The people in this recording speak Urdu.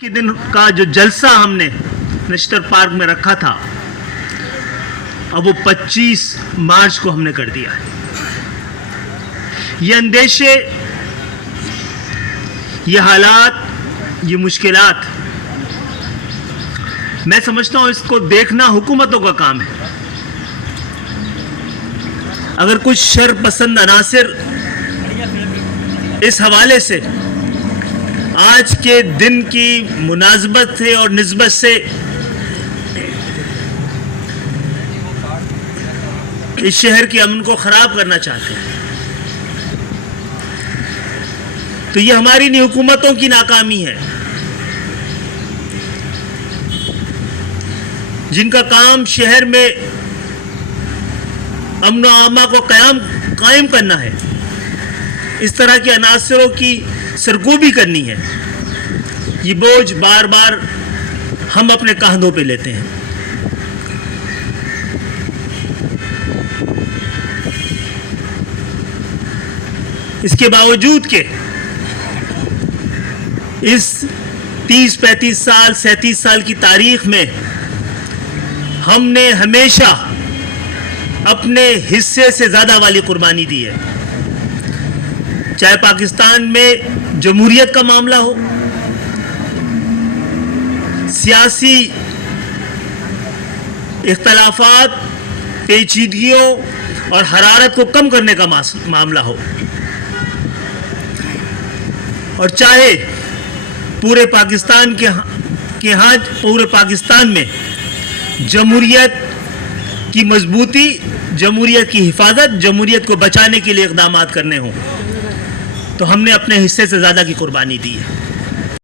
کے دن کا جو جلسہ ہم نے نشتر پارک میں رکھا تھا اب وہ 25 مارچ کو ہم نے کر دیا ہے. یہ اندیشے، یہ حالات، یہ مشکلات، میں سمجھتا ہوں اس کو دیکھنا حکومتوں کا کام ہے. اگر کچھ شر پسند عناصر اس حوالے سے آج کے دن کی مناسبت سے اور نسبت سے اس شہر کے امن کو خراب کرنا چاہتے ہیں تو یہ ہماری نہیں، حکومتوں کی ناکامی ہے، جن کا کام شہر میں امن و امان کو قائم کرنا ہے. اس طرح کے عناصروں کی سرکوبی کرنی ہے. یہ بوجھ بار بار ہم اپنے کاندھوں پہ لیتے ہیں. اس کے باوجود کہ اس 30-35 سال 37 سال کی تاریخ میں ہم نے ہمیشہ اپنے حصے سے زیادہ والی قربانی دی ہے، چاہے پاکستان میں جمہوریت کا معاملہ ہو، سیاسی اختلافات، پیچیدگیوں اور حرارت کو کم کرنے کا معاملہ ہو، اور چاہے پورے پاکستان پورے پاکستان میں جمہوریت کی مضبوطی، جمہوریت کی حفاظت، جمہوریت کو بچانے کے لیے اقدامات کرنے ہوں، تو ہم نے اپنے حصے سے زیادہ کی قربانی دی ہے.